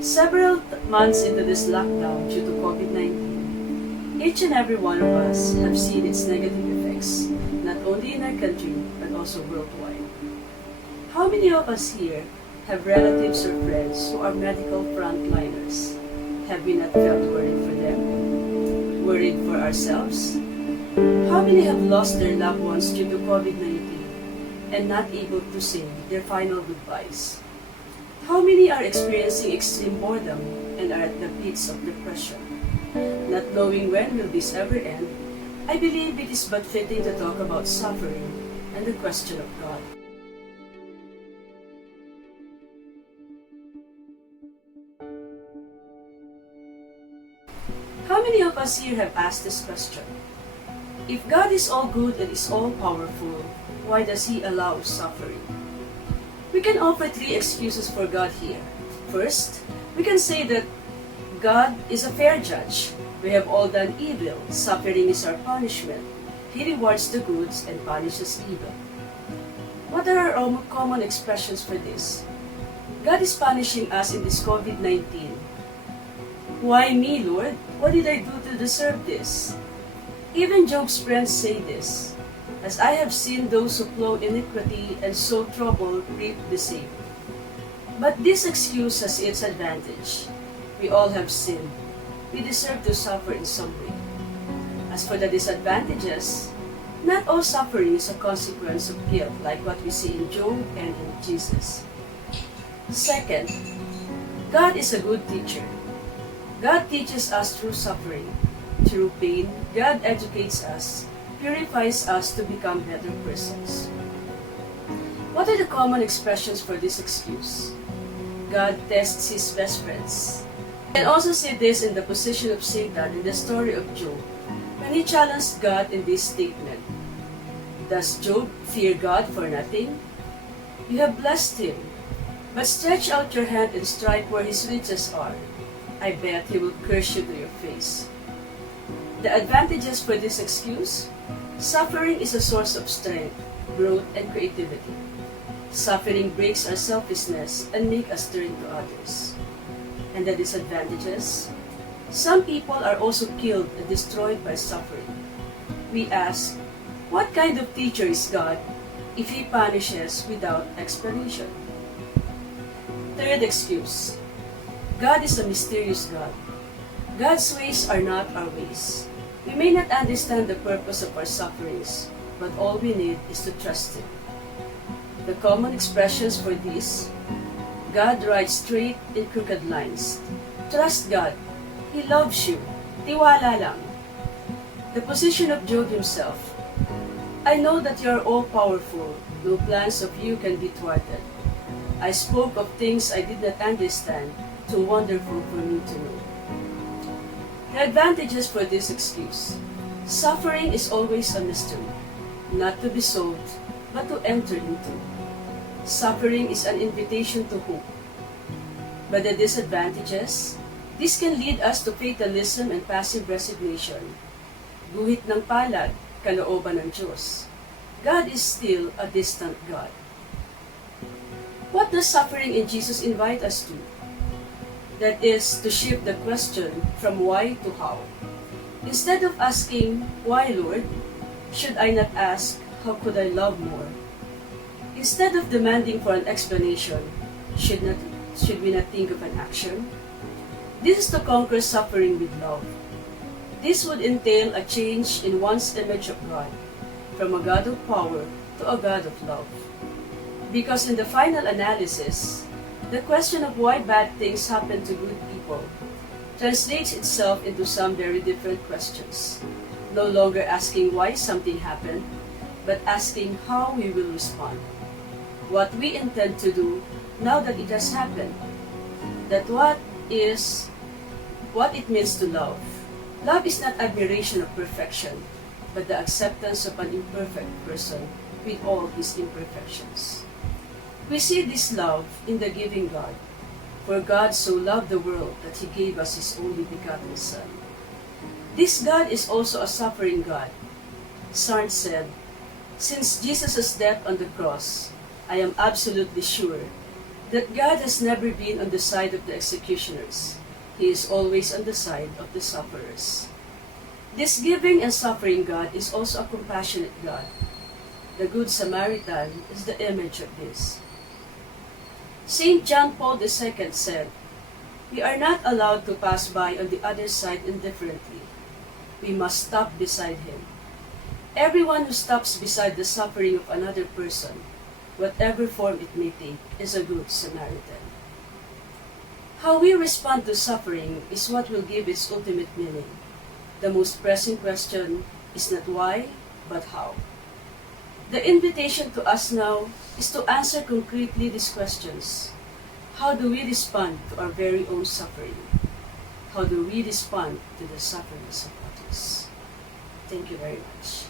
Several months into this lockdown due to COVID-19, each and every one of us have seen its negative effects, not only in our country, but also worldwide. How many of us here have relatives or friends who are medical frontliners? Have we not felt worried for them? Worried for ourselves? How many have lost their loved ones due to COVID-19 and not able to say their final goodbyes? How many are experiencing extreme boredom and are at the pits of depression? Not knowing when will this ever end, I believe it is but fitting to talk about suffering and the question of God. How many of us here have asked this question? If God is all good and is all powerful, why does He allow suffering? We can offer three excuses for God here. First, we can say that God is a fair judge. We have all done evil. Suffering is our punishment. He rewards the good and punishes evil. What are our common expressions for this? God is punishing us in this COVID-19. Why me, Lord? What did I do to deserve this? Even Job's friends say this. As I have seen those who plow iniquity and sow trouble reap the same. But this excuse has its advantage. We all have sinned. We deserve to suffer in some way. As for the disadvantages, not all suffering is a consequence of guilt, like what we see in Job and in Jesus. Second, God is a good teacher. God teaches us through suffering. Through pain, God educates us, purifies us to become better persons. What are the common expressions for this excuse? God tests His best friends. We can also see this in the position of Satan in the story of Job, when he challenged God in this statement. Does Job fear God for nothing? You have blessed him, but stretch out your hand and strike where his riches are. I bet he will curse you to your face. The advantages for this excuse? Suffering is a source of strength, growth, and creativity. Suffering breaks our selfishness and makes us turn to others. And the disadvantages? Some people are also killed and destroyed by suffering. We ask, what kind of teacher is God if He punishes without explanation? Third excuse. God is a mysterious God. God's ways are not our ways. We may not understand the purpose of our sufferings, but all we need is to trust Him. The common expressions for this: God rides straight in crooked lines. Trust God. He loves you. Tiwala lang. The position of Job himself: I know that you are all-powerful. No plans of you can be thwarted. I spoke of things I did not understand, too wonderful for me to know. The advantages for this excuse: suffering is always a mystery, not to be solved, but to enter into. Suffering is an invitation to hope. But the disadvantages: this can lead us to fatalism and passive resignation. Guhit ng palad, kalooban ng Diyos. God is still a distant God. What does suffering in Jesus invite us to? That is, to shift the question from why to how. Instead of asking, why, Lord, should I not ask, how could I love more? Instead of demanding for an explanation, should we not think of an action? This is to conquer suffering with love. This would entail a change in one's image of God, from a God of power to a God of love. Because in the final analysis, the question of why bad things happen to good people translates itself into some very different questions. No longer asking why something happened, but asking how we will respond. What we intend to do now that it has happened. That what it means to love. Love is not admiration of perfection, but the acceptance of an imperfect person with all his imperfections. We see this love in the giving God. For God so loved the world that He gave us His only begotten Son. This God is also a suffering God. Sartre said, since Jesus' death on the cross, I am absolutely sure that God has never been on the side of the executioners. He is always on the side of the sufferers. This giving and suffering God is also a compassionate God. The Good Samaritan is the image of this. St. John Paul II said, "We are not allowed to pass by on the other side indifferently. We must stop beside him. Everyone who stops beside the suffering of another person, whatever form it may take, is a good Samaritan." How we respond to suffering is what will give its ultimate meaning. The most pressing question is not why, but how. The invitation to us now is to answer concretely these questions. How do we respond to our very own suffering? How do we respond to the sufferings of others? Thank you very much.